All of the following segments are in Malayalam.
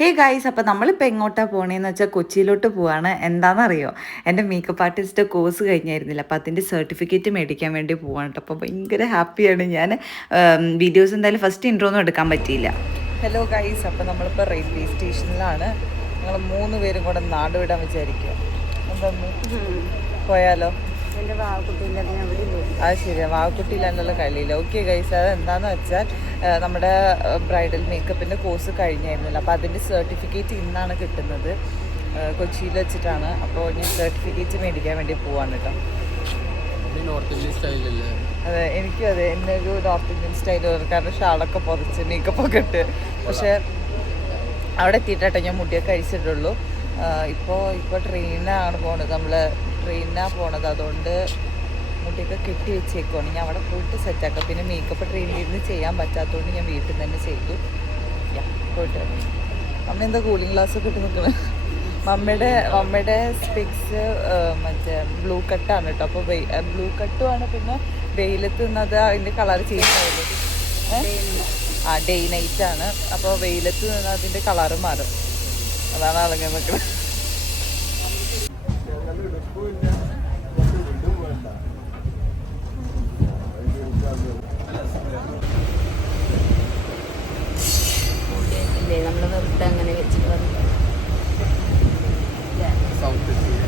ഹേ ഗായ്സ് അപ്പോൾ നമ്മളിപ്പോൾ എങ്ങോട്ടാണ് പോകണേന്ന് വെച്ചാൽ കൊച്ചിയിലോട്ട് പോവാണ്. എന്താണെന്നറിയോ എന്റെ മേക്കപ്പ് ആർട്ടിസ്റ്റ് കോഴ്സ് കഴിഞ്ഞായിരുന്നില്ല. അപ്പോൾ അതിന്റെ സർട്ടിഫിക്കറ്റ് മേടിക്കാൻ വേണ്ടി പോവാണ് കേട്ടോ. അപ്പോൾ ഭയങ്കര ഹാപ്പിയാണ് ഞാൻ. വീഡിയോസ് എന്തായാലും ഫസ്റ്റ് ഇൻട്രോ ഒന്നും എടുക്കാൻ പറ്റിയില്ല. ഹലോ ഗൈസ് അപ്പോൾ നമ്മളിപ്പോൾ റെയിൽവേ സ്റ്റേഷനിലാണ് ഞങ്ങൾ മൂന്ന് പേരും കൂടെ നാട് വിടാൻ വിചാരിക്കുക എന്താ പോയാലോ? അത് ശരിയാ. വാക്കുട്ടിയില്ലാണ്ടുള്ള കളിയില്ല ഓക്കെ ഗൈസ് അത് എന്താന്ന് വെച്ചാൽ നമ്മുടെ ബ്രൈഡൽ മേക്കപ്പിന്റെ കോഴ്സ് കഴിഞ്ഞായിരുന്നല്ലോ. അപ്പോൾ അതിന്റെ സർട്ടിഫിക്കറ്റ് ഇന്നാണ് കിട്ടുന്നത്. കൊച്ചിയിൽ വെച്ചിട്ടാണ്. അപ്പോൾ ഞാൻ സർട്ടിഫിക്കറ്റ് മേടിക്കാൻ വേണ്ടി പോവാണ് കേട്ടോ നോർത്ത് ഇന്ത്യൻ സ്റ്റൈലല്ലേ അതെ എനിക്കും അതെ. എന്നെ ഒരു നോർത്ത് ഇന്ത്യൻ സ്റ്റൈൽ കാരണം ഷാളൊക്കെ പുറച്ച് മേക്കപ്പൊക്കെ ഇട്ട്. പക്ഷേ അവിടെ എത്തിയിട്ടാട്ടോ ഞാൻ മുടിയൊക്കെ കഴിച്ചിട്ടുള്ളൂ ഇപ്പോൾ ഇപ്പോൾ ട്രെയിനിനാണ് പോണത്. നമ്മൾ ട്രെയിനിനാണ് പോണത്. അതുകൊണ്ട് മുടിയൊക്കെ കെട്ടി വെച്ചേക്കുവാണ്. ഞാൻ അവിടെ പോയിട്ട് സെറ്റാക്കാം പിന്നെ മേക്കപ്പ് ട്രെയിനിൽ ഇരുന്ന് ചെയ്യാൻ പറ്റാത്തതുകൊണ്ട് ഞാൻ വീട്ടിൽ നിന്ന് തന്നെ ചെയ്തു. പോയിട്ട് അമ്മ എന്താ കൂളിംഗ് ഗ്ലാസ് ഒക്കെ ഇട്ട് നിൽക്കുന്നത് മമ്മയുടെ മമ്മയുടെ സ്പിക്സ് മറ്റേ ബ്ലൂ കട്ടാണ് കേട്ടോ. അപ്പോൾ ബ്ലൂ കട്ടുമാണ് പിന്നെ വെയിലത്ത് നിന്നത് അതിന്റെ കളർ ചേഞ്ച് ആവുന്നത് ആ ഡേ നൈറ്റ് ആണ്. അപ്പോൾ വെയിലത്ത് നിന്ന് അതിന്റെ കളറ് മാറും. അതാണ് അളങ്ങി നിൽക്കുന്നത് ഇല്ലേ നമ്മൾ വെറുതെ അങ്ങനെ വെച്ചിട്ട് വന്നു സൗത്ത് ഇന്ത്യ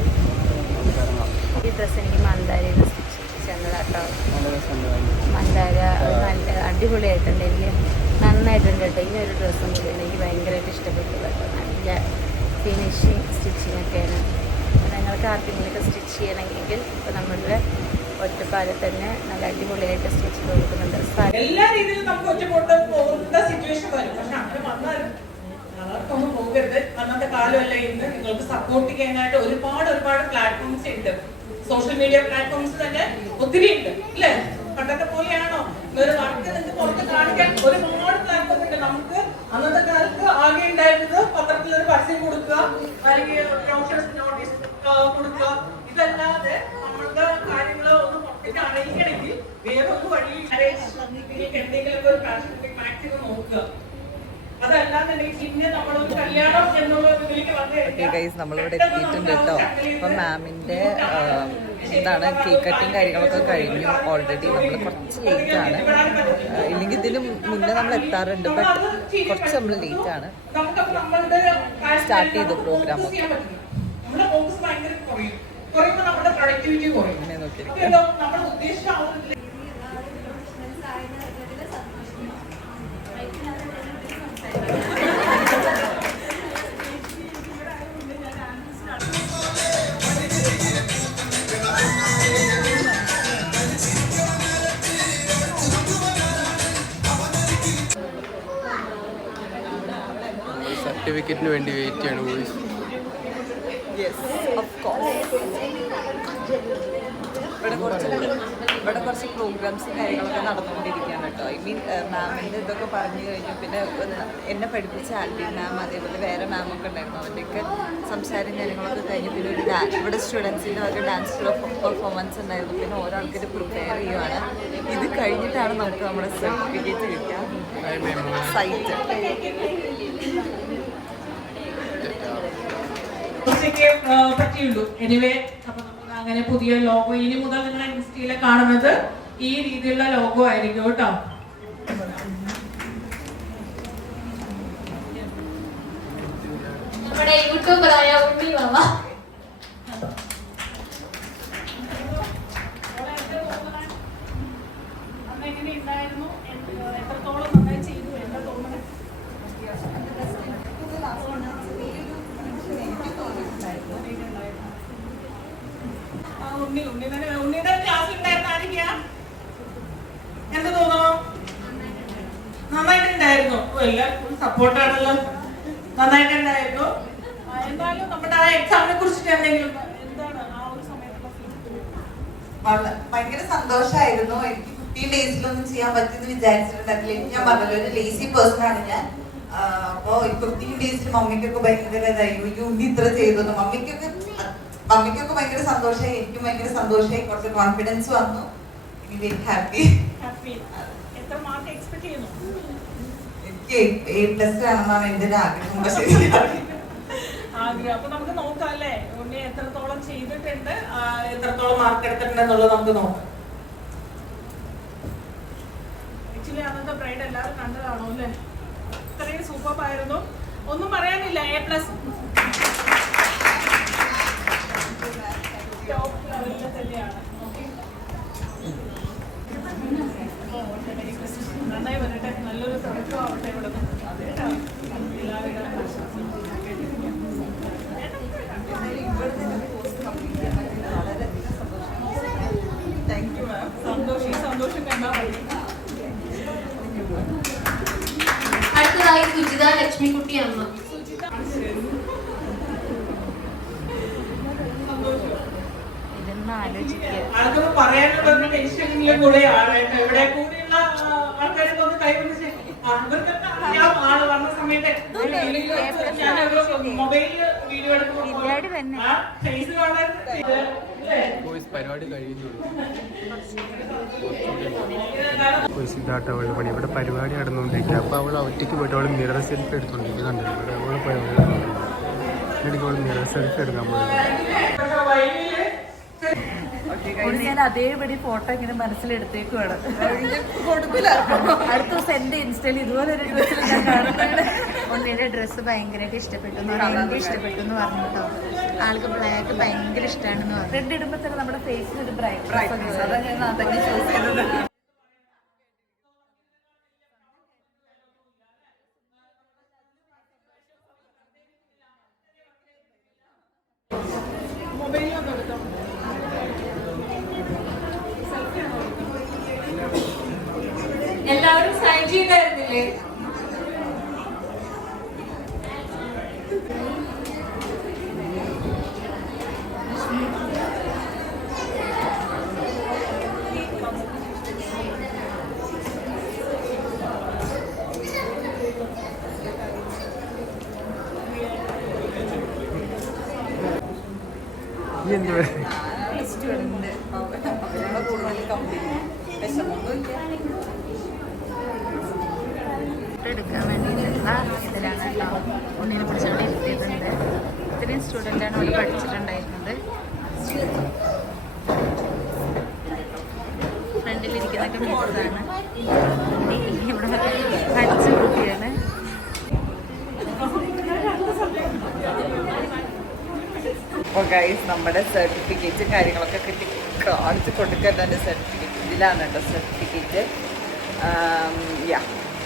ഈ ഡ്രസ്സ് എനിക്ക് മന്ദാരയിൽ സ്റ്റിച്ച് ചെന്നതാട്ടോ നല്ല രസമുണ്ടായിരുന്നു മന്ദാര അത് നല്ല അടിപൊളിയായിട്ടുണ്ട്. എനിക്ക് നന്നായിട്ടുണ്ട് കേട്ടോ. ഈ ഒരു ഡ്രസ്സും കൂടി എനിക്ക് ഭയങ്കരമായിട്ട് ഇഷ്ടപ്പെട്ടു കേട്ടോ. നല്ല ഫിനിഷിങ് സ്റ്റിച്ചിങ് അപ്പോൾ നിങ്ങൾക്ക് ആർക്കെങ്കിലുമൊക്കെ സ്റ്റിച്ച് ചെയ്യണമെങ്കിൽ ഇപ്പോൾ നമ്മളുടെ ഒറ്റപ്പാലത്ത് തന്നെ നല്ല അടിപൊളിയായിട്ട് സ്റ്റിച്ച് കൊടുക്കുന്നുണ്ട്. എല്ലാ രീതിയിലും നമുക്ക് ഒറ്റപ്പെട്ട് പോകുന്ന സിറ്റുവേഷൻ വരും. പക്ഷെ അങ്ങനെ വന്നാലും അവർക്കൊന്നും പോകരുത്. അന്നത്തെ കാലമല്ല ഇന്ന് നിങ്ങൾക്ക് സപ്പോർട്ട് ചെയ്യാനായിട്ട് ഒരുപാട് ഒരുപാട് പ്ലാറ്റ്ഫോംസ് ഉണ്ട്. സോഷ്യൽ മീഡിയ പ്ലാറ്റ്ഫോംസ് തന്നെ ഒത്തിരി ഉണ്ട്. അല്ലേ? ഒരു വർക്ക് നിങ്ങൾക്ക് പുറത്ത് കാണിക്കാൻ ഒരുപാട് പ്ലാറ്റ്ഫോം ഉണ്ട് നമുക്ക് അന്നത്തെ കാലത്ത് ആകെ ഉണ്ടായിരുന്നത് പത്രത്തിൽ ഒരു പരസ്യം കൊടുക്കുക അല്ലെങ്കിൽ നോട്ടീസ് നോട്ടീസ് കൊടുക്കുക. ഇതല്ലാതെ നമ്മളുടെ കാര്യങ്ങൾ ഒന്ന് പുറത്തേക്ക് അറിയിക്കണമെങ്കിൽ വേറെ ഒരു വഴി നിങ്ങൾക്ക് എന്തെങ്കിലും ഒരു പാഷൻ മാക്സിമം നോക്കുക. നമ്മളിവിടെ എത്തിയിട്ടുണ്ട് കേട്ടോ. അപ്പം മാമിന്റെ എന്താണ് കേക്ക് കട്ടിങ് കാര്യങ്ങളൊക്കെ കഴിഞ്ഞു. ഓൾറെഡി നമ്മൾ കുറച്ച് ലേറ്റ് ആണ്. ഇല്ലെങ്കിൽ ഇതിന് മുന്നേ നമ്മൾ എത്താറുണ്ട് ബട്ട് കുറച്ച് നമ്മൾ ലേറ്റ് ആണ്. സ്റ്റാർട്ട് ചെയ്തു പ്രോഗ്രാം ഒക്കെ. എന്നെ പഠിപ്പിച്ച ആൽബി മാം അതേപോലെ വേറെ മാമൊക്കെ ഉണ്ടായിരുന്നു. അവരുടെയൊക്കെ സംസാരം കാര്യങ്ങളൊക്കെ കഴിഞ്ഞു പിന്നെ ഒരു ഡാൻസ് ഇവിടെ സ്റ്റുഡൻസിന്റെ ഒരു ഡാൻസ് പെർഫോമൻസ് ഉണ്ടായിരുന്നു. പിന്നെ ഓരോ ആൾക്കാർ പ്രിപ്പയർ ചെയ്യുവാണ്. ഇത് കഴിഞ്ഞിട്ടാണ് നമുക്ക് നമ്മുടെ സർട്ടിഫിക്കറ്റ് കിട്ടുക. സൈറ്റ് എനിവേ അങ്ങനെ പുതിയ ലോഗോ ഇനി മുതൽ നിങ്ങളുടെ ഇൻസ്റ്റയിലെ കാണുന്നത് ഈ രീതിയിലുള്ള ലോഗോ ആയിരിക്കും കേട്ടോ. ചെയ്തു എന്താ തോന്നുന്നത് ആ, ഉണ്ണി ഉണ്ണി തന്നെ എന്ത് തോന്നുന്നു നന്നായിട്ടുണ്ടായിരുന്നു സപ്പോർട്ടാണല്ലോ നന്നായിട്ടുണ്ടായിരുന്നു. എക്സാമിനെ കുറിച്ചിട്ട് എന്തെങ്കിലും? ഭയങ്കര സന്തോഷമായിരുന്നു എനിക്ക് ഫിഫ്റ്റീൻ ഡേയ്സിലൊന്നും ചെയ്യാൻ പറ്റുമെന്ന് വിചാരിച്ചിട്ടുണ്ടെങ്കിൽ ഞാൻ പറഞ്ഞല്ലോ ഒരു ലേസി പേഴ്സൺ ആണ് ഞാൻ. അപ്പോൾ അപ്പോ ഈ ഫിഫ്റ്റീൻ ഡേയ്സിൽ മമ്മിക്കൊക്കെ ഭയങ്കര ഇതായി. "അയ്യോ, ഉണ്ണി ഇത്ര ചെയ്തു മമ്മിക്കൊക്കെ മമ്മിക്കൊക്കെ ഭയങ്കര സന്തോഷമായി എനിക്കും ഭയങ്കര സന്തോഷമായി കുറച്ച് കോൺഫിഡൻസ് വന്നു. ഹാപ്പി ഹാപ്പി എത്ര മാർക്ക് എക്സ്പെക്ട് ചെയ്യുന്നു? എനിക്ക് എ പ്ലസ് ആണെന്നാണ് എന്റെ ഒരു ആഗ്രഹം. പക്ഷേ. ആഗ്രഹം അപ്പൊ നമുക്ക് നോക്കാം അല്ലേ? ഉണ്ണി എത്രത്തോളം ചെയ്തിട്ടുണ്ട്? എത്രത്തോളം മാർക്ക് എടുത്തിട്ടുണ്ട് എന്നുള്ളത് നമുക്ക് നോക്കാം. ആക്ച്വലി അന്നത്തെ ബ്രൈഡ് എല്ലാവരും കണ്ടതാണോ അല്ലേ? ഇത്രയും സൂപ്പർ ആയിരുന്നു. ഒന്നും പറയാനില്ല. എ പ്ലസ് ടോപ്പ് ലെവലിൽ തന്നെയാണ്. നന്നായി വരട്ടെ. നല്ലൊരു തുടക്കം ആവട്ടെ ഇവിടെ നിന്ന് എല്ലാവരും സന്തോഷം ഈ സന്തോഷം കണ്ടാൽ മതി അടുത്തതായി സുജിത ലക്ഷ്മിക്കുട്ടി അമ്മ. ആൾക്കൊന്ന് പറയാനുള്ള ടെൻഷനിലെ കൂടെ ആളായിട്ട് ഇവിടെ കൂടെയുള്ള ആൾക്കാരൊക്കെ ഒന്ന് കൈപിടിച്ച് അവർക്കൊക്കെ അറിയാം? ആൾ വന്ന സമയത്ത് ഞാൻ മൊബൈലിൽ വീഡിയോ. എടുക്കുമ്പോൾ ഫേസ് കാണാൻ പരിപാടി കഴിയുന്നുള്ളൂ അവളുടെ പണി. ഇവിടെ പരിപാടി നടന്നുകൊണ്ടിരിക്കുക. അപ്പോൾ അവൾ ഒറ്റയ്ക്ക് പോയിട്ട് അവൾ മിറർ സെൽഫി എടുത്തുകൊണ്ടിരിക്കുന്നുണ്ട് ഇവിടെ അവൾ പരിപാടി എനിക്ക് അവൾ മിറർ സെൽഫി എടുക്കാൻ വൈകിൽ ഞാൻ അതേപടി ഫോട്ടോ ഇങ്ങനെ മനസ്സിലെടുത്തേക്കുവാണ്. കൊടുക്കില്ല. അടുത്ത ദിവസം എന്റെ ഇൻസ്റ്റയിൽ ഇതുപോലെ ഒരു ഡ്രസ്സിൽ ഞാൻ കാണുന്നുണ്ട് ഉണ്ണിയുടെ ഡ്രസ്സ് ഭയങ്കരമായിട്ട് ഇഷ്ടപ്പെട്ടു എനിക്ക് ഇഷ്ടപ്പെട്ടു എന്ന് പറഞ്ഞു കേട്ടോ. ആൾക്ക് ബ്ലാക്ക് ഭയങ്കര ഇഷ്ടമാണെന്ന് പറഞ്ഞു. റെഡ് ഇടുമ്പോൾ തന്നെ നമ്മുടെ ഫേസിന് ഒരു ബ്രൈറ്റ് അതാ ഞാൻ അതന്നെ ചൂസ് വിഷമൊന്നുമില്ല എടുക്കാൻ വേണ്ടിയിട്ടുള്ള ഇതിലാണ് കേട്ടോ. ഉണ്ണിനെ പിടിച്ചുകൊണ്ട് ഇത്രയും സ്റ്റുഡന്റാണ് ഇവിടെ പഠിച്ചിട്ടുണ്ടായിരുന്നത് ഫ്രണ്ടിലിരിക്കുന്നൊക്കെ മിസ്സാണ് ഉണ്ണി ഇവിടെ പഠിച്ച കുട്ടിയാണ് അപ്പോൾ ഗൈസ് നമ്മുടെ സർട്ടിഫിക്കറ്റ് കാര്യങ്ങളൊക്കെ കിട്ടി. കാണിച്ച് കൊടുക്കേണ്ട എന്റെ സർട്ടിഫിക്കറ്റ് ഇതിലാണ് കേട്ടോ സർട്ടിഫിക്കറ്റ് യാ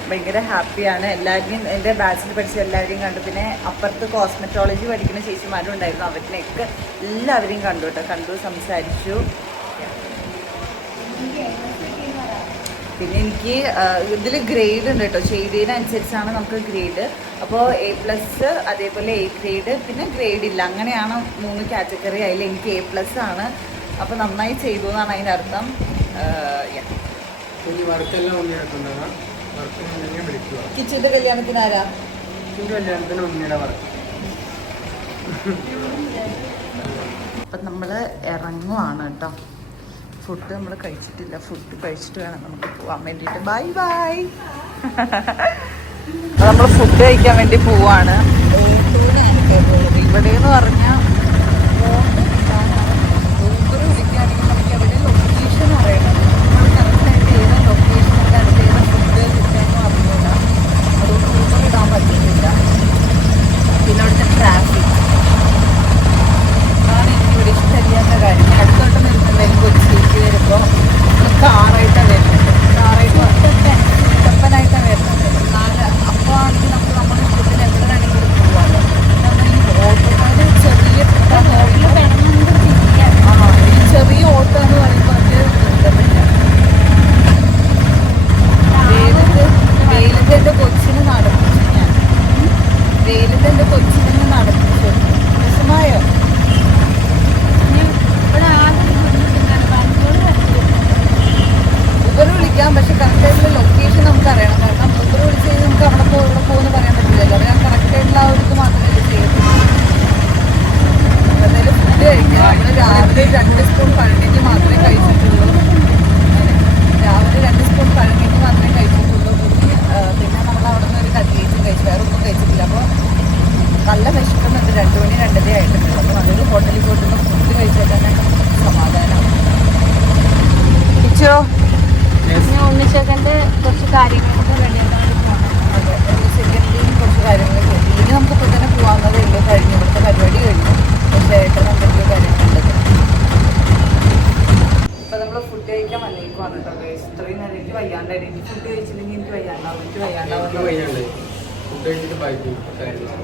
ഭയങ്കര ഹാപ്പിയാണ്. എല്ലാവരെയും എന്റെ ബാച്ചിൽ പഠിച്ച എല്ലാവരെയും കണ്ടു. പിന്നെ അപ്പുറത്ത് കോസ്മെറ്റോളജി പഠിക്കുന്ന ചേച്ചിമാരും ഉണ്ടായിരുന്നു. അവരിനെയൊക്കെ എല്ലാവരെയും കണ്ടു കേട്ടോ. കണ്ടു സംസാരിച്ചു. പിന്നെ എനിക്ക് ഇതിൽ ഗ്രേഡ് ഉണ്ട് കേട്ടോ ചെയ്തതിനനുസരിച്ചാണ് നമുക്ക് ഗ്രേഡ് അപ്പോൾ എ പ്ലസ് അതേപോലെ എ ഗ്രേഡ് പിന്നെ ഗ്രേഡ് ഇല്ല. അങ്ങനെയാണ് മൂന്ന് കാറ്റഗറി അതിൽ എനിക്ക് എ പ്ലസ് ആണ്. അപ്പോൾ നന്നായി ചെയ്തു എന്നാണ് അതിന്റെ അർത്ഥം. കിച്ചിന്റെ കല്യാണത്തിന് ആരാ? കല്യാണത്തിന് ഉണ്ണിയുടെ വർക്ക് അപ്പം നമ്മൾ ഇറങ്ങുവാണ് കേട്ടോ ഫുഡ് നമ്മൾ കഴിച്ചിട്ടില്ല. ഫുഡ് കഴിച്ചിട്ട് വേണം നമുക്ക് പോകാൻ വേണ്ടിയിട്ട്. ബൈ ബൈ നമ്മൾ ഫുഡ് കഴിക്കാൻ വേണ്ടി പോവാണ്. ഇവിടെ എന്ന് പറഞ്ഞാൽ ഊബർ വിളിക്കുകയാണെങ്കിൽ നമുക്ക് എവിടെ ലൊക്കേഷൻ അറിയണം നമ്മൾ കറക്റ്റായിട്ട് ഏതാ ലൊക്കേഷനിൽ അടുത്ത് ഏതാ ഫുഡ് കിട്ടുമെന്ന് അറിഞ്ഞൂടാ അതുകൊണ്ട് ഊബർ ഇടാൻ പറ്റുന്നില്ല പിന്നെ അവിടുത്തെ ട്രാഫിക് അതാണ് എനിക്ക് ഇവിടെ ഇഷ്ടമില്ലാത്ത കാര്യം അടുത്തോട്ട് നിൽക്കുന്നുണ്ടെങ്കിൽ കൊച്ചിയിലേക്ക് വരുമ്പോൾ കാറായിട്ടാണ് വരുന്നത് കാറായിട്ട് കുട്ടപ്പനായിട്ടാണ് വരുന്നത് നാല് അപ്പോൾ ആണെങ്കിൽ നമുക്ക് നമ്മുടെ ഇഷ്ടത്തിന് എവിടെ വേണമെങ്കിലും പോകാമല്ലോ നമ്മൾ ഈ ഓട്ടോക്കാര് ചെറിയ ഹോട്ടലിൽ ആ ഈ ചെറിയ ഓട്ടോ എന്ന് പറയുമ്പോൾ അത് നിർത്തമില്ല വെയിലത്ത് വെയിലത്ത് എന്റെ കൊച്ചിനെ നടപ്പിച്ചു ഞാൻ വെയിലത്ത് എന്റെ കൊച്ചിനെ നടപ്പിച്ചു വിഷമായോ ഇവിടെ ആകെ ബുദ്ധിമുട്ടുണ്ടാണ് ബാംഗ്ലൂർ ഊബർ വിളിക്കാം പക്ഷെ കറക്റ്റ് ആയിട്ടുള്ള ലൊക്കേഷൻ നമുക്ക് അറിയണം കാരണം ഊബർ വിളിച്ച് കഴിഞ്ഞാൽ നമുക്ക് അവിടെ പോ ഇവിടെ പോകുമെന്ന് പറയാൻ പറ്റില്ലല്ലോ അപ്പോൾ ഞാൻ കറക്റ്റ് ആയിട്ടുള്ള ആ ഒരു മാത്രമേ ഇത് ചെയ്യത്തുള്ളൂ എന്തായാലും ഫുഡ് കഴിക്കാം നമ്മൾ രാവിലെ രണ്ട് സ്പൂൺ പഴങ്കഞ്ഞി മാത്രമേ കഴിച്ചിട്ടുള്ളൂ അങ്ങനെ. രാവിലെ രണ്ട് സ്പൂൺ പഴങ്കഞ്ഞി മാത്രമേ കഴിച്ചിട്ടുള്ളൂ പിന്നെ ആ, പിന്നെ നമ്മൾ അവിടെ നിന്ന് ഒരു നല്ല വിശക്കുന്നുണ്ട്. രണ്ട് മണി രണ്ടര ആയിട്ടുണ്ട് അപ്പോൾ നല്ലൊരു ഹോട്ടലിൽ പോയിട്ടൊന്ന് ഫുഡ് കഴിച്ചാൽ തന്നെ സമാധാനമാണ് ഇച്ചോ ഞാൻ ഒന്നിച്ചേക്കന്റെ കുറച്ച് കാര്യങ്ങളൊക്കെ റെഡിയാക്കാൻ വേണ്ടി പോകണം സെക്കൻഡിലും കുറച്ച് കാര്യങ്ങൾ ഇനി നമുക്ക് ഇപ്പോൾ തന്നെ പോകാവുന്നതേ ഉള്ളൂ. കഴിഞ്ഞു ഇവിടുത്തെ പരിപാടി കഴിഞ്ഞു. പക്ഷേ ഏട്ടൻ എന്തെങ്കിലും കാര്യങ്ങളുണ്ട്. ഇപ്പൊ നമ്മൾ ഫുഡ് കഴിക്കാൻ വന്നേക്കുവാണ് കേട്ടോ. ഇത്രയും നേരം എനിക്ക് വയ്യാണ്ടായിരുന്നു എനിക്ക് ഫുഡ് കഴിച്ചില്ലെങ്കിൽ എനിക്ക് വയ്യാണ്ടാവും. എനിക്ക് വയ്യാണ്ടാവും. വയ്യാണ്ടായി. ഫുഡ് കഴിച്ചിട്ട് ബൈക്ക്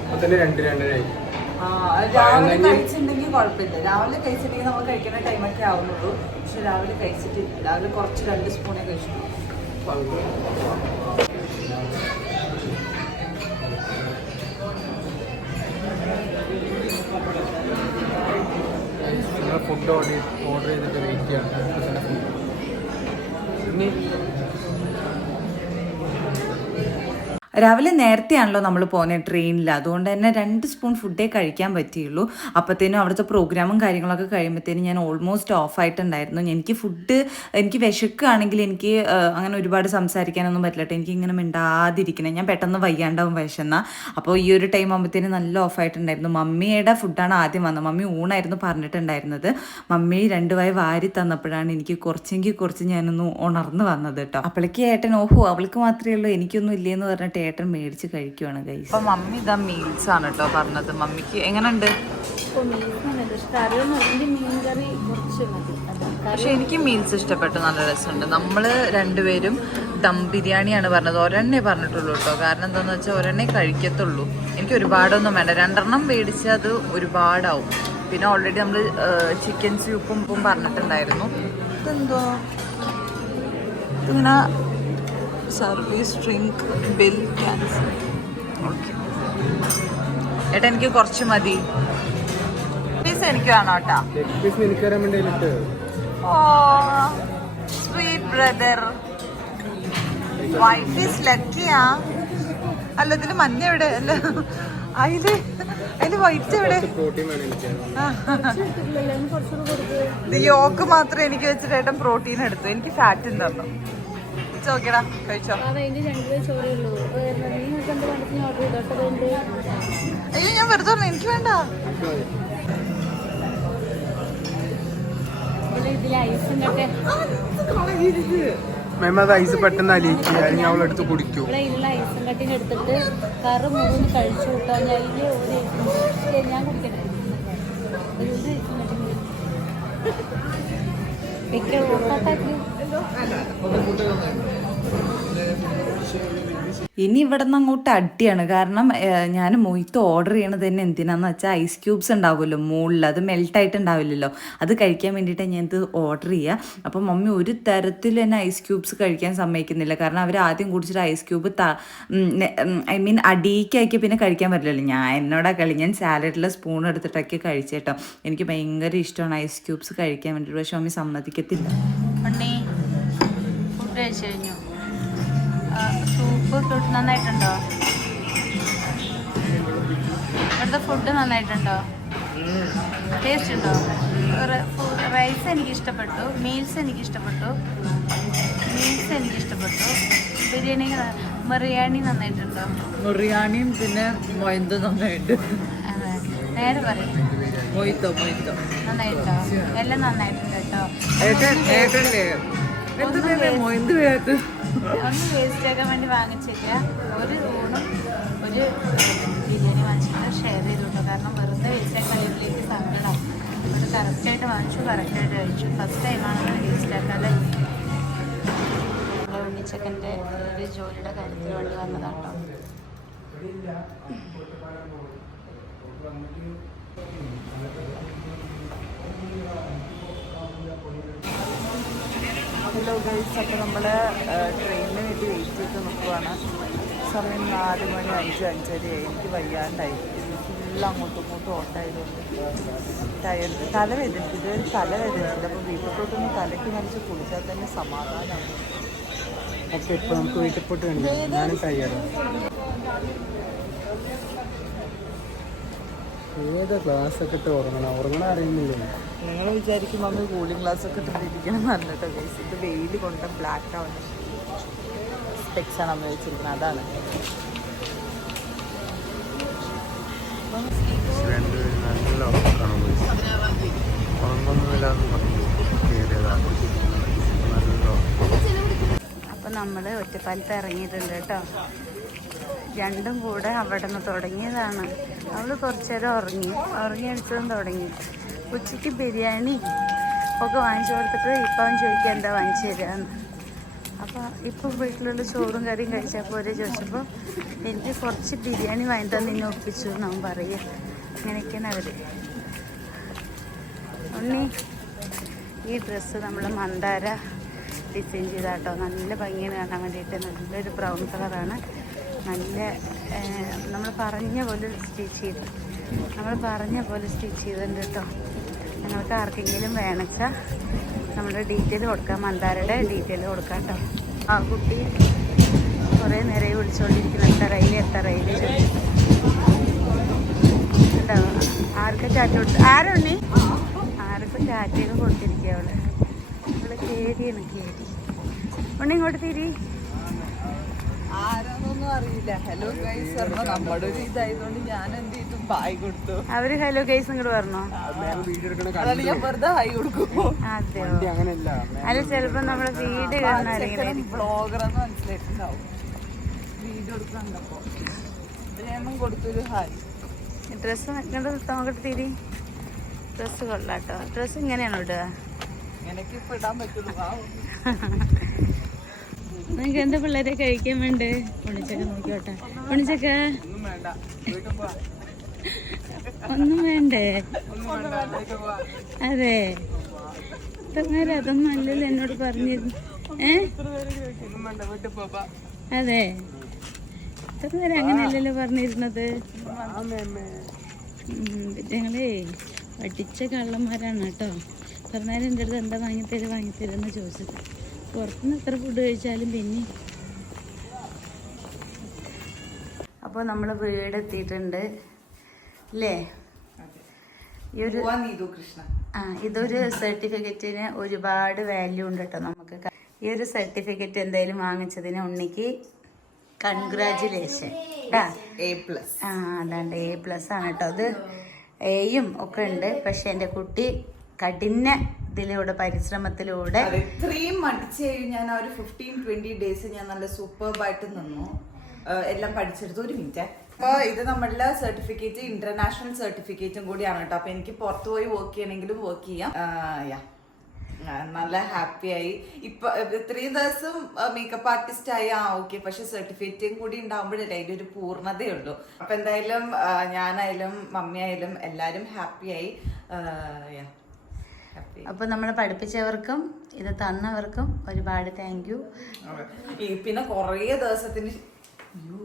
അപ്പൊ തന്നെ രണ്ട് രണ്ടരയായി രാവിലെ കഴിച്ചിട്ടുണ്ടെങ്കിൽ കുഴപ്പമില്ല. രാവിലെ കഴിച്ചിട്ടുണ്ടെങ്കിൽ നമ്മൾ കഴിക്കുന്ന ടൈമൊക്കെ ആവുന്നുള്ളൂ. പക്ഷെ രാവിലെ കഴിച്ചിട്ട് രാവിലെ കുറച്ച് രണ്ട് സ്പൂണേ കഴിച്ചിട്ടുള്ളൂ ഫുഡ് ഓർഡർ ഓർഡർ ചെയ്തിട്ട് വെയിറ്റ് ചെയ്യണം അപ്പൊ തന്നെ food. ഇനി രാവിലെ നേരത്തെയാണല്ലോ നമ്മൾ പോകുന്നത് ട്രെയിനിൽ അതുകൊണ്ട് തന്നെ രണ്ട് സ്പൂൺ ഫുഡേ കഴിക്കാൻ പറ്റിയുള്ളൂ. അപ്പോഴത്തേനും അവിടുത്തെ പ്രോഗ്രാമും കാര്യങ്ങളൊക്കെ കഴിയുമ്പോഴത്തേനും ഞാൻ ഓൾമോസ്റ്റ് ഓഫ് ആയിട്ടുണ്ടായിരുന്നു. എനിക്ക് ഫുഡ് എനിക്ക് വിശക്കുകയാണെങ്കിൽ എനിക്ക് അങ്ങനെ ഒരുപാട് സംസാരിക്കാനൊന്നും പറ്റില്ല എനിക്ക് ഇങ്ങനെ മിണ്ടാതിരിക്കണം. ഞാൻ പെട്ടെന്ന് വയ്യാണ്ടാവും വിശന്ന. അപ്പോൾ ഈ ഒരു ടൈം ആകുമ്പോഴത്തേനും നല്ല ഓഫ് ആയിട്ടുണ്ടായിരുന്നു. മമ്മിയുടെ ഫുഡാണ് ആദ്യം വന്നത്. മമ്മി ഊണായിരുന്നു പറഞ്ഞിട്ടുണ്ടായിരുന്നത്. മമ്മി രണ്ട് വായി വാരി തന്നപ്പോഴാണ് എനിക്ക് കുറച്ചെങ്കിൽ കുറച്ച് ഞാനൊന്ന് ഉണർന്ന് വന്നത് കേട്ടോ. അപ്പോഴേക്ക് ഏട്ടൻ ഓഹോ അവൾക്ക് മാത്രമേ ഉള്ളൂ. എനിക്കൊന്നും ഇല്ലയെന്ന് പറഞ്ഞിട്ട് ഏട്ടൻ മേടിച്ച് കഴിക്കുവാണ് കൈസ് അപ്പൊ മമ്മി ഇതാ മീൽസ് ആണ് കേട്ടോ പറഞ്ഞത്. മമ്മിക്ക് എങ്ങനെയുണ്ട്? പക്ഷെ എനിക്ക് മീൽസ് ഇഷ്ടപ്പെട്ടു. നല്ല രസമുണ്ട്. നമ്മൾ രണ്ടുപേരും ദം ബിരിയാണിയാണ് പറഞ്ഞത്. ഒരെണ്ണേ പറഞ്ഞിട്ടുള്ളൂ കേട്ടോ കാരണം എന്താണെന്ന് വെച്ചാൽ ഒരെണ്ണേ കഴിക്കത്തുള്ളൂ. എനിക്ക് ഒരുപാടൊന്നും വേണ്ട. രണ്ടെണ്ണം മേടിച്ചാൽ അത് ഒരുപാടാവും. പിന്നെ ഓൾറെഡി നമ്മൾ ചിക്കൻ സൂപ്പും ഉപ്പും പറഞ്ഞിട്ടുണ്ടായിരുന്നു. ഇതെന്തോ? ഇതിങ്ങനെ service drink bill cancel. Okay. ഏട്ടാ എനിക്ക് കുറച്ച് മതി. പീസ് എനിക്ക് വേണം കേട്ടാ. Oh sweet brother. Wife is ലക്കിയാ അല്ല ഇതിൽ മഞ്ഞ എവിടെ? അല്ല അതിൽ അതിൽ വൈറ്റ് എവിടെ? ഇത് യോക്ക് മാത്രം എനിക്ക് വെച്ചിട്ട് ഏട്ടൻ പ്രോട്ടീൻ എടുത്തു. എനിക്ക് ഫാറ്റും തന്നു. കഴിച്ചോ ഓർഡർ ചെയ്തോട്ടതുണ്ട് അയ്യോ ഞാൻ വെറുതെ പറഞ്ഞു എനിക്ക് വേണ്ട. മേമ അത് ഐസ് പെട്ടെന്ന് അലിയിക്കുക അല്ലെങ്കിൽ കുടിക്കൂ. ഇതിലുള്ള ഐസും കട്ടിന് എടുത്തിട്ട് കറ് മുഴുവൻ കഴിച്ചു കൂട്ടാൻ ഞാൻ കുടിക്കട്ടെ. ഒരു ഐസും കട്ടിന് ഇനി ഇവിടെ നിന്ന് അങ്ങോട്ട് അടിയാണ്. കാരണം ഞാൻ മൊയ്ത്ത് ഓർഡർ ചെയ്യണത് തന്നെ എന്തിനാന്ന് വെച്ചാൽ ഐസ് ക്യൂബ്സ് ഉണ്ടാവുമല്ലോ മുകളിൽ അത് മെൽട്ടായിട്ട് ഉണ്ടാവില്ലല്ലോ. അത് കഴിക്കാൻ വേണ്ടിയിട്ട് ഞാൻ ഇത് ഓർഡർ ചെയ്യുക അപ്പം മമ്മി ഒരു തരത്തിൽ തന്നെ ഐസ് ക്യൂബ്സ് കഴിക്കാൻ സമ്മതിക്കുന്നില്ല. കാരണം അവർ ആദ്യം കുടിച്ചിട്ട് ഐസ് ക്യൂബ് ത ഐ മീൻ അടിയിക്കാക്കി പിന്നെ കഴിക്കാൻ പറ്റില്ലല്ലോ. ഞാൻ എന്നോടാ കളി ഞാൻ സാലഡിലെ സ്പൂൺ എടുത്തിട്ടൊക്കെ കഴിച്ചേട്ടോ. എനിക്ക് ഭയങ്കര ഇഷ്ടമാണ് ഐസ് ക്യൂബ്സ് കഴിക്കാൻ വേണ്ടിയിട്ട്. പക്ഷെ മമ്മി സമ്മതിക്കത്തില്ല. കഴിച്ചു കഴിഞ്ഞു. സൂപ്പ് നന്നായിട്ടുണ്ടോ? ഇവിടുത്തെ ഫുഡ് നന്നായിട്ടുണ്ടോ? ടേസ്റ്റ് ഉണ്ടോ? റൈസ് എനിക്ക് ഇഷ്ടപ്പെട്ടു മീൽസ് എനിക്ക് ഇഷ്ടപ്പെട്ടു മീൽസ് എനിക്ക് ഇഷ്ടപ്പെട്ടു ബിരിയാണി ബിരിയാണി നന്നായിട്ടുണ്ടോ? ബിറിയാണിയും പിന്നെ മൊയന്ത് നന്നായിട്ട്. നേരെ പറയും. മൊയ്ത്തോ മൊയ്ത്തോ. നന്നായിട്ടോ? എല്ലാം നന്നായിട്ടുണ്ട് കേട്ടോ. മൊയന്ത് വേഗത്ത് ഒന്നും വേസ്റ്റ് ആക്കാൻ വേണ്ടി വാങ്ങിച്ചില്ല. ഒരു ഊണും ഒരു ബിരിയാണി വാങ്ങിച്ചിട്ട് ഷെയർ ചെയ്തു കേട്ടോ കാരണം വെറുതെ വേസ്റ്റ് കഴിയുമ്പോഴേക്ക് സങ്കടം അത് കറക്റ്റായിട്ട് വാങ്ങിച്ചു കറക്റ്റായിട്ട് കഴിച്ചു. ഫസ്റ്റ് ടൈമാണ് വേസ്റ്റ് ആക്കാതെ ഉണ്ണിച്ചക്കന്റെ ഒരു ജോലിയുടെ കാര്യത്തിന് വേണ്ടി വന്നതാട്ടോ ഹലോ ഗൈസ് അപ്പോൾ നമ്മൾ ട്രെയിനിന് വേണ്ടി വെയിറ്റ് ചെയ്ത് നിൽക്കുവാണ് സമയം നാല് മണി അഞ്ച് അഞ്ചരയായി എനിക്ക് വയ്യാണ്ടായി. ഫുള്ള് അങ്ങോട്ടും ഇങ്ങോട്ടും ഓട്ടായതുകൊണ്ട് ടയർഡ് തലവേദനിക്കും ഇതുവരെ തലവേദനിച്ചില്ല അപ്പോൾ വീട്ടിലോട്ടൊന്ന് തലയ്ക്ക് നനച്ച് കുളിച്ചാൽ തന്നെ സമാധാനമാണ് ഓക്കെ ഇപ്പോൾ നമുക്ക് വീട്ടിൽ പോയിട്ട് ഞാനും തയ്യാറാണ് ഏത് ക്ലാസ് ഒക്കെ ഇട്ട് ഉറങ്ങണം? ഉറങ്ങണ അറിയുന്നില്ലേ? നിങ്ങൾ വിചാരിക്കും അമ്മ കൂളിംഗ് ഗ്ലാസ് ഒക്കെ ഇട്ടിരിക്കണം നല്ലട്ടോ ഗൈസ് ഇത് വെയിൽ കൊണ്ട് ബ്ലാക്ക് ആവുന്ന സ്പെക്സ് ആണ് അമ്മ വെച്ചിരിക്കുന്നത് അതാണ്. അപ്പം നമ്മൾ ഒറ്റപ്പാലത്ത് ഇറങ്ങിയിട്ടുണ്ട് കേട്ടോ. രണ്ടും കൂടെ അവിടെ നിന്ന് തുടങ്ങിയതാണ്. അവൾ കുറച്ചേരം ഉറങ്ങി. ഉറങ്ങി അടിച്ചതും തുടങ്ങി. ഉച്ചയ്ക്ക് ബിരിയാണി ഒക്കെ വാങ്ങിച്ചു കൊടുത്തിട്ട് ഇപ്പം അവൻ ചോദിക്കുക എന്താ വാങ്ങിച്ചു തരാമെന്ന് അപ്പോൾ ഇപ്പം വീട്ടിലുള്ള ചോറും കറിയും കഴിച്ചാൽ പോരെ ചോദിച്ചപ്പോൾ എനിക്ക് കുറച്ച് ബിരിയാണി വാങ്ങി തന്നെ നിന്നെ ഒപ്പിച്ചു എന്ന് അവൻ പറയുക അങ്ങനെയൊക്കെയാണ് അവർ ഉണ്ണി ഈ ഡ്രസ്സ് നമ്മൾ മന്ദാര ഡിസൈൻ ചെയ്താട്ടോ. നല്ല ഭംഗിയാണ് കാണാൻ വേണ്ടിയിട്ട്. നല്ലൊരു ബ്രൗൺ കളറാണ് നല്ല നമ്മൾ പറഞ്ഞ പോലെ സ്റ്റിച്ച് ചെയ്തു. നമ്മൾ പറഞ്ഞ പോലെ സ്റ്റിച്ച് ചെയ്തിട്ടുണ്ട് കേട്ടോ നിങ്ങൾക്ക് ആർക്കെങ്കിലും വേണച്ച നമ്മുടെ ഡീറ്റെയിൽ കൊടുക്കാം. മന്ദാരയുടെ ഡീറ്റെയിൽ കൊടുക്കാം കേട്ടോ ആ കുട്ടി കുറേ നേരം വിളിച്ചുകൊണ്ടിരിക്കുന്നു എത്ര റെയിൽ എത്ര റെയിൽ ഉണ്ടാവും ആർക്ക് ചാറ്റ് കൊടുത്ത് ആരുണ്ണി ആർക്കും ചാറ്റൊക്കെ കൊടുത്തിരിക്കുക അവൾ? അവൾ കേരിയാണ് കേരി ഉണ്ണി ഇങ്ങോട്ട് തിരി. ആരാന്നൊന്നും അറിയില്ല. ഹലോ ഗൈസ് പറഞ്ഞ നമ്മുടെ ഒരു ഇതായതുകൊണ്ട് ഞാൻ എന്ത് ചെയ്തു? ബായ് കൊടുത്തു. അവർ ഹലോ കേസ് ഇങ്ങോട്ട് പറഞ്ഞോ? അതാണ് ഞാൻ വെറുതെ ഹായ് അല്ല ചെലപ്പോ നമ്മൾ വീട് ബ്ലോഗർ എന്ന് മനസ്സിലായിട്ടുണ്ടാവും. വീഡിയോ കൊടുത്തൊരു ഹായ് ഡ്രസ്സ് ഇങ്ങോട്ട് നോക്കട്ടെ തിരി. ഡ്രസ്സ് കൊള്ളാട്ടോ. ഡ്രസ്സ് ഇങ്ങനെയാണോ ഇടുക? ഇപ്പൊ ഇടാൻ പറ്റുള്ളൂ. നിങ്ങൾക്ക് എന്താ പിള്ളേരെ കഴിക്കാൻ വേണ്ടേ? പൊണിച്ചൊക്കെ നോക്കിയോട്ടെ പൊണിച്ചൊക്ക ഒന്നും വേണ്ട? അതെ. ഇത്രനേരം അതൊന്നും അല്ലല്ലോ എന്നോട് പറഞ്ഞിരുന്നു. ഏ? അതെ. ഇത്ര നേരം അങ്ങനെയല്ലല്ലോ പറഞ്ഞിരുന്നത്. ഞങ്ങളേ പഠിച്ച കള്ളന്മാരാണ് കേട്ടോ. പറഞ്ഞാലും എന്റെ അടുത്ത് എന്താ വാങ്ങിത്തരും എന്ന് ചോദിച്ചത്. പുറത്തുനിന്ന് എത്ര ഫുഡ് കഴിച്ചാലും പിന്നെ. അപ്പോൾ നമ്മൾ വീട് എത്തിയിട്ടുണ്ട് അല്ലേ ഈ ഒരു പോവാ നീതു കൃഷ്ണ. ആ ഇതൊരു സർട്ടിഫിക്കറ്റിന് ഒരുപാട് വാല്യൂ ഉണ്ട് കേട്ടോ നമുക്ക്. ഈ ഒരു സർട്ടിഫിക്കറ്റ് എന്തായാലും വാങ്ങിച്ചതിന് ഉണ്ണിക്ക് കൺഗ്രാചുലേഷൻ കേട്ടാ എ പ്ലസ് ആ അതാണ്ട് എ പ്ലസ് ആണ് കേട്ടോ അത് എയും ഒക്കെ ഉണ്ട്. പക്ഷെ എന്റെ കുട്ടി കഠിന ഇതിലൂടെ പരിശ്രമത്തിലൂടെ. ഇത്രയും മടിച്ചു ഞാൻ ആ ഒരു ഫിഫ്റ്റീൻ ട്വന്റി ഡേയ്സ് ഞാൻ നല്ല സൂപ്പർബായിട്ട് നിന്നു. എല്ലാം പഠിച്ചെടുത്തു. ഒരു മിനിറ്റ് അപ്പൊ ഇത് നമ്മളുടെ സർട്ടിഫിക്കറ്റ് ഇന്റർനാഷണൽ സർട്ടിഫിക്കറ്റും കൂടിയാണ് കേട്ടോ. അപ്പൊ എനിക്ക് പുറത്തു പോയി വർക്ക് ചെയ്യണമെങ്കിലും വർക്ക് ചെയ്യാം. യാ. നല്ല ഹാപ്പിയായി ഇപ്പൊ ഇത്രയും ദിവസം മേക്കപ്പ് ആർട്ടിസ്റ്റ് ആയി. ആ ഓക്കെ പക്ഷെ സർട്ടിഫിക്കറ്റും കൂടി ഉണ്ടാവുമ്പോഴല്ലേ അതിന്റെ ഒരു പൂർണതയുള്ളൂ. അപ്പൊ എന്തായാലും ഞാനായാലും മമ്മി ആയാലും എല്ലാരും ഹാപ്പിയായി അപ്പോൾ നമ്മളെ പഠിപ്പിച്ചവർക്കും ഇത് തന്നവർക്കും ഒരുപാട് താങ്ക് യു അതെ. പിന്നെ കുറേ ദിവസത്തിന് കൊറേ അയ്യോ.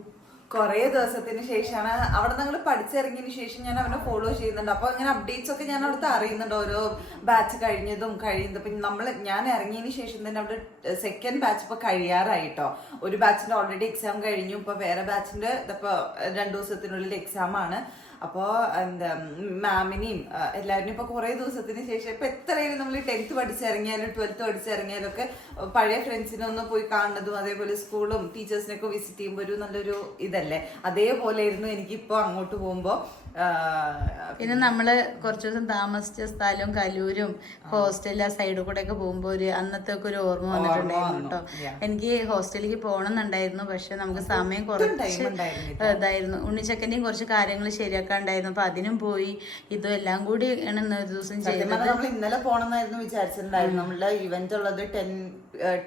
കുറേ ദിവസത്തിന് ശേഷമാണ് അവിടെ നിങ്ങൾ പഠിച്ചിറങ്ങിയതിന് ശേഷം ഞാൻ അവനെ ഫോളോ ചെയ്യുന്നുണ്ട്. അപ്പൊ ഇങ്ങനെ അപ്ഡേറ്റ്സ് ഒക്കെ ഞാൻ അവിടുത്തെ അറിയുന്നുണ്ട്. ഓരോ ബാച്ച് കഴിഞ്ഞതും കഴിയുന്നതും. പിന്നെ നമ്മൾ ഞാൻ ഇറങ്ങിയതിന് ശേഷം തന്നെ അവിടെ സെക്കൻഡ് ബാച്ച് ഇപ്പൊ കഴിയാറായിട്ടോ. ഒരു ബാച്ചിന്റെ ഓൾറെഡി എക്സാം കഴിഞ്ഞു. ഇപ്പൊ വേറെ ബാച്ചിന്റെ ഇതിപ്പോ രണ്ടു ദിവസത്തിനുള്ളിൽ എക്സാം ആണ്. അപ്പോ എന്താ മാമിനെയും എല്ലാവരും ഇപ്പൊ കുറെ ദിവസത്തിന് ശേഷം ഇപ്പൊ എത്രയും നമ്മൾ ടെൻത്ത് പഠിച്ചിറങ്ങിയാലും ട്വൽത്ത് പഠിച്ചിറങ്ങിയാലും ഒക്കെ പഴയ ഫ്രണ്ട്സിനെ ഒന്ന് പോയി കാണുന്നതും അതേപോലെ സ്കൂളും ടീച്ചേഴ്സിനൊക്കെ വിസിറ്റ് ചെയ്യുമ്പോൾ ഒരു നല്ലൊരു ഇതല്ലേ? അതേപോലെ ആയിരുന്നു എനിക്കിപ്പോ അങ്ങോട്ട് പോകുമ്പോ. പിന്നെ നമ്മൾ കുറച്ച് ദിവസം താമസിച്ച സ്ഥലവും കലൂരും ഹോസ്റ്റലിൽ ആ സൈഡിൽ കൂടെ ഒക്കെ പോകുമ്പോൾ ഒരു അന്നത്തെ ഒക്കെ ഒരു ഓർമ്മ വന്നിട്ടുണ്ടായിരുന്നു വന്നു, കേട്ടോ എനിക്ക് ഹോസ്റ്റലിലേക്ക് പോകണം എന്നുണ്ടായിരുന്നു പക്ഷെ നമുക്ക് സമയം കുറച്ച്. ഇതായിരുന്നു. ഉണ്ണിച്ചക്കന്റെയും കുറച്ച് കാര്യങ്ങൾ ശരിയാക്കാണ്ടായിരുന്നു. അപ്പൊ അതിനും പോയി. ഇതും എല്ലാം കൂടി ആണ് ദിവസം ചെയ്തത്. നമ്മൾ ഇന്നലെ പോകണമെന്നായിരുന്നു വിചാരിച്ചിട്ടുണ്ടായിരുന്നു നമ്മളുടെ ഇവന്റ് ഉള്ളത് ടെൻ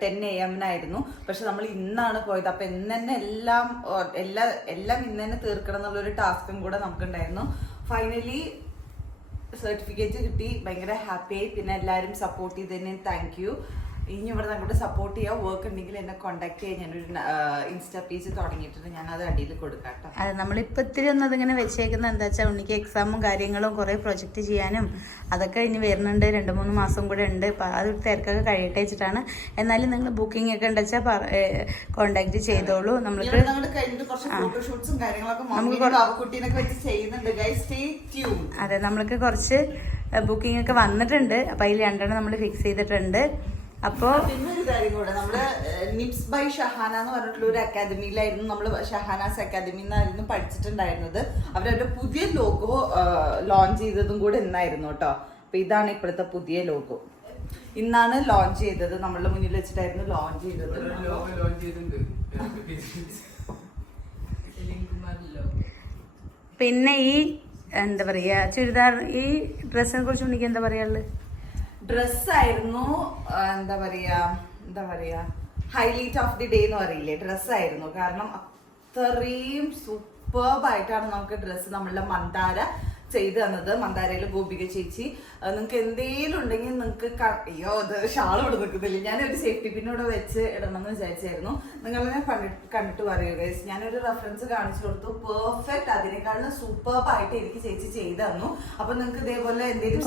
ടെൻ എ എമ്മിനായിരുന്നു പക്ഷെ നമ്മൾ ഇന്നാണ് പോയത്. അപ്പൊ ഇന്ന് എല്ലാം എല്ലാ എല്ലാം ഇന്ന് തന്നെ തീർക്കണം എന്നുള്ളൊരു ടാസ്കും കൂടെ നമുക്കുണ്ടായിരുന്നു. ഫൈനലി സർട്ടിഫിക്കറ്റ് കിട്ടി. ഭയങ്കര ഹാപ്പി ആയി. പിന്നെ എല്ലാവരും സപ്പോർട്ട് ചെയ്തതിന് താങ്ക് യു ഇനി ഇവിടെ അങ്ങോട്ട് സപ്പോർട്ട് ചെയ്യാൻ വർക്ക് ഉണ്ടെങ്കിൽ എന്നെ കോൺടാക്ട് ചെയ്യാൻ ഞാനൊരു ഇൻസ്റ്റാ പേജ് തുടങ്ങിയിട്ടുണ്ട്. ഞാൻ അത് അടിയിൽ കൊടുക്കാം അതെ നമ്മളിപ്പോൾ ഇത്തിരി ഒന്ന് അതിങ്ങനെ വെച്ചേക്കുന്നത് എന്താ വെച്ചാൽ ഉണ്ണിക്ക് എക്സാമും കാര്യങ്ങളും കുറേ പ്രൊജക്റ്റ് ചെയ്യാനും അതൊക്കെ ഇനി വരുന്നുണ്ട്. രണ്ട് മൂന്ന് മാസം കൂടെ ഉണ്ട്. അപ്പോൾ അത് തിരക്കൊക്കെ കഴിയട്ടെ വെച്ചിട്ടാണ്. എന്നാലും നിങ്ങൾ ബുക്കിംഗ് ഒക്കെ ഉണ്ടെന്ന് വെച്ചാൽ കോണ്ടാക്ട് ചെയ്തോളൂ. നമ്മൾക്ക് അതെ നമ്മൾക്ക് കുറച്ച് ബുക്കിംഗ് ഒക്കെ വന്നിട്ടുണ്ട്. അപ്പോൾ അതിൽ രണ്ടെണ്ണം നമ്മൾ ഫിക്സ് ചെയ്തിട്ടുണ്ട്. അപ്പോൾ പിന്നെ ഒരു കാര്യം കൂടെ. നമ്മൾ നിപ്സ് ബൈ ഷഹാന എന്ന് പറഞ്ഞിട്ടുള്ള ഒരു അക്കാദമിയിലായിരുന്നു നമ്മൾ ഷഹാനാസ് അക്കാദമി എന്നായിരുന്നു പഠിച്ചിട്ടുണ്ടായിരുന്നത്. അവരവരുടെ പുതിയ ലോഗോ ലോഞ്ച് ചെയ്തതും കൂടെ ഇന്നായിരുന്നു കേട്ടോ. അപ്പൊ ഇതാണ് ഇപ്പോഴത്തെ പുതിയ ലോഗോ ഇന്നാണ് ലോഞ്ച് ചെയ്തത്. നമ്മളുടെ മുന്നിൽ വെച്ചിട്ടായിരുന്നു ലോഞ്ച് ചെയ്തത്. ലോഞ്ച് ചെയ്തിട്ടുണ്ട്. പിന്നെ ഈ എന്താ പറയാ ചുരിദാർ ഈ ഡ്രസ്സിനെ കുറിച്ച് ഉണ്ടെങ്കിൽ എന്താ പറയാനുള്ളത്? ഡ്രസ്സായിരുന്നു എന്താ പറയാ എന്താ പറയാ ഹൈലൈറ്റ് ഓഫ് ദി ഡേ എന്ന് പറയില്ലേ ഡ്രസ്സായിരുന്നു. കാരണം അത്രയും സൂപ്പർബ് ആയിട്ടാണ് നമുക്ക് ഡ്രസ്സ് നമ്മളുടെ മന്ദാര ചെയ്തു തന്നത്. മന്ദാരയിലെ ഗോപിക ചേച്ചി. നിങ്ങൾക്ക് എന്തെങ്കിലും ഉണ്ടെങ്കിൽ നിങ്ങൾക്ക് അയ്യോ അത് ഷാൾ ഇവിടെ നിൽക്കുന്നില്ല. ഞാനൊരു സേഫ്റ്റി പിന്നോടെ വെച്ച് ഇടണം എന്ന് വിചാരിച്ചായിരുന്നു നിങ്ങളെ കണ്ടിട്ട് കണ്ടിട്ട് പറയൂ ഗൈസ് ഞാനൊരു റെഫറൻസ് കാണിച്ചു കൊടുത്തു. പെർഫെക്റ്റ് അതിനേക്കാളും സൂപ്പർബ് ആയിട്ട് എനിക്ക് ചേച്ചി ചെയ്തു തന്നു. അപ്പൊ നിങ്ങൾക്ക് ഇതേപോലെ എന്തെങ്കിലും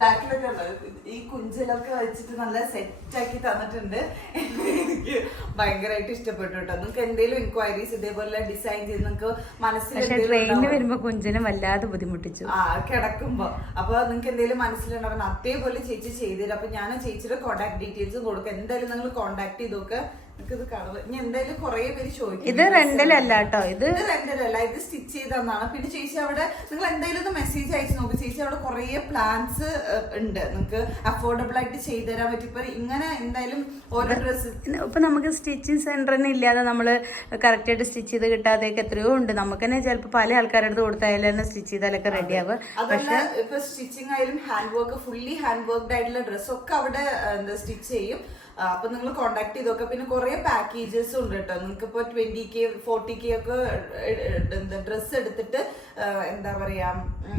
ബാക്കിലൊക്കെ ഉള്ളത്. ഈ കുഞ്ചിലൊക്കെ വെച്ചിട്ട് നല്ല സെറ്റ് ആക്കി തന്നിട്ടുണ്ട്. എനിക്ക് ഭയങ്കരമായിട്ട് ഇഷ്ടപ്പെട്ടു കേട്ടോ. നിങ്ങൾക്ക് എന്തെങ്കിലും എൻക്വയറീസ് ഇതേപോലെ ഡിസൈൻ ചെയ്ത് നിങ്ങൾക്ക് മനസ്സിൽ. വരുമ്പോ കുഞ്ചിനെ വല്ലാതെ ബുദ്ധിമുട്ടിച്ചു. ആ കിടക്കുമ്പോ. അപ്പൊ നിങ്ങൾക്ക് എന്തെങ്കിലും മനസ്സിലുണ്ടാവണം. അതേപോലെ ചേച്ചി ചെയ്തുതരും. അപ്പൊ ഞാൻ ചേച്ചിയുടെ കോൺടാക്ട് ഡീറ്റെയിൽസും കൊടുക്കാം. എന്തായാലും നിങ്ങൾ കോൺടാക്ട് ചെയ്ത് നിങ്ങൾക്ക് ഇത് റെന്റലല്ല കേട്ടോ ഇത് റെന്റലല്ല ഇത് സ്റ്റിച്ച് ചെയ്തതാണ് പിന്നെ ചേച്ചി അവിടെ നിങ്ങൾ എന്തെങ്കിലും ഒന്ന് മെസ്സേജ് അയച്ചു നോക്ക്. ചേച്ചി അവിടെ കുറേ പ്ലാൻസ് ഉണ്ട്. നിങ്ങൾക്ക് അഫോർഡബിൾ ആയിട്ട് ചെയ്തു തരാൻ പറ്റും. ഇപ്പൊ ഇങ്ങനെ എന്തായാലും ഓരോ ഡ്രസ്സ് ഇപ്പൊ നമുക്ക് സ്റ്റിച്ചിങ് സെന്ററിന് ഇല്ലാതെ നമ്മൾ കറക്റ്റ് ആയിട്ട് സ്റ്റിച്ച് ചെയ്ത് കിട്ടാതെയൊക്കെ എത്രയോ ഉണ്ട്. നമുക്ക് തന്നെ ചിലപ്പോൾ പല ആൾക്കാരുടെ അടുത്ത് കൊടുത്തായാലും തന്നെ സ്റ്റിച്ച് ചെയ്താലൊക്കെ റെഡി ആവുക. പക്ഷേ ഇപ്പൊ സ്റ്റിച്ചിങ് ആയാലും hand work fully hand worked ആയിട്ടുള്ള ഡ്രസ്സൊക്കെ അവിടെ സ്റ്റിച്ച് ചെയ്യും. അപ്പൊ നിങ്ങൾ കോണ്ടാക്ട് ചെയ്തൊക്കെ. പിന്നെ കുറെ പാക്കേജസ് ഉണ്ട് കേട്ടോ നിങ്ങൾക്ക് ഇപ്പൊ ട്വന്റി കെ ഫോർട്ടി കെ ഒക്കെ എന്താ ഡ്രസ്സ് എടുത്തിട്ട് എന്താ പറയാ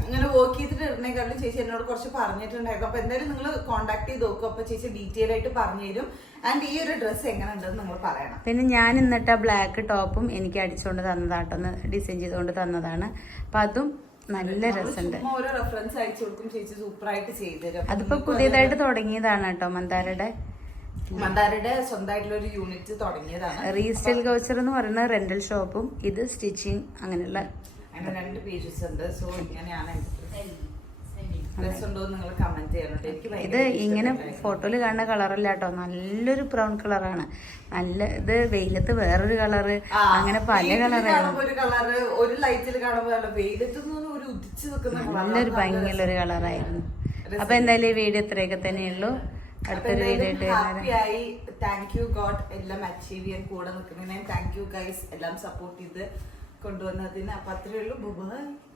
ഇങ്ങനെ വർക്ക് ചെയ്തിട്ട് ഇടുന്നേക്കാളും ചേച്ചി എന്നോട് കുറച്ച് പറഞ്ഞിട്ടുണ്ടായിരുന്നു. അപ്പൊ എന്തായാലും നിങ്ങൾ കോണ്ടാക്ട് ചെയ്ത് നോക്കും അപ്പൊ ചേച്ചി ഡീറ്റെയിൽ ആയിട്ട് പറഞ്ഞു തരും ആൻഡ് ഈ ഒരു ഡ്രസ്സ് എങ്ങനെ ഉണ്ടെന്ന് നിങ്ങൾ പറയണം. പിന്നെ ഞാൻ ഇന്നിട്ട ബ്ലാക്ക് ടോപ്പും എനിക്ക് അടിച്ചുകൊണ്ട് തന്നതാട്ടോ ഒന്ന് ഡിസൈൻ ചെയ്തുകൊണ്ട് തന്നതാണ്. അപ്പൊ അതും നല്ല രസമുണ്ട് ഓരോ റെഫറൻസ് അയച്ചു കൊടുക്കും. ചേച്ചി സൂപ്പറായിട്ട് ചെയ്തു ചെയ്തുതരും. അപ്പൊ അതിപ്പോ പുതിയതായിട്ട് തുടങ്ങിയതാണ് കേട്ടോ മന്ദാരയുടെ. മന്ദാരയുടെ സ്വന്തമായിട്ടുള്ള ഒരു യൂണിറ്റ് തുടങ്ങിയതാണ് റീസ്റ്റൈൽ കൗച്ചർ എന്ന് പറയുന്ന റെന്റൽ ഷോപ്പും ഇത് സ്റ്റിച്ചിങ് അങ്ങനെയുള്ള അങ്ങനെ രണ്ട് പേജസ് ഉണ്ട്. സോ ഇങ്ങനെയാണ് ഇത് ഇങ്ങനെ ഫോട്ടോയിൽ കാണുന്ന കളറല്ല കേട്ടോ. നല്ലൊരു ബ്രൗൺ കളറാണ് നല്ല ഇത് വെയിലത്ത് വേറൊരു കളറ് അങ്ങനെ പല കളറാണ് നല്ലൊരു ഭംഗിയുള്ള ഒരു. കളറായിരുന്നു അപ്പൊ എന്തായാലും ഈ വീഡിയോ ഇത്രയൊക്കെ തന്നെയുള്ളൂ. ആയി താങ്ക് യു ഗോഡ് എല്ലാം അച്ചീവ് ചെയ്യാൻ കൂടെ നിൽക്കുന്നതിന് താങ്ക് യു ഗൈസ് എല്ലാം സപ്പോർട്ട് ചെയ്ത് കൊണ്ടുവന്നതിന്. അപ്പൊ അത്രേ ഉള്ളൂ. ബൈ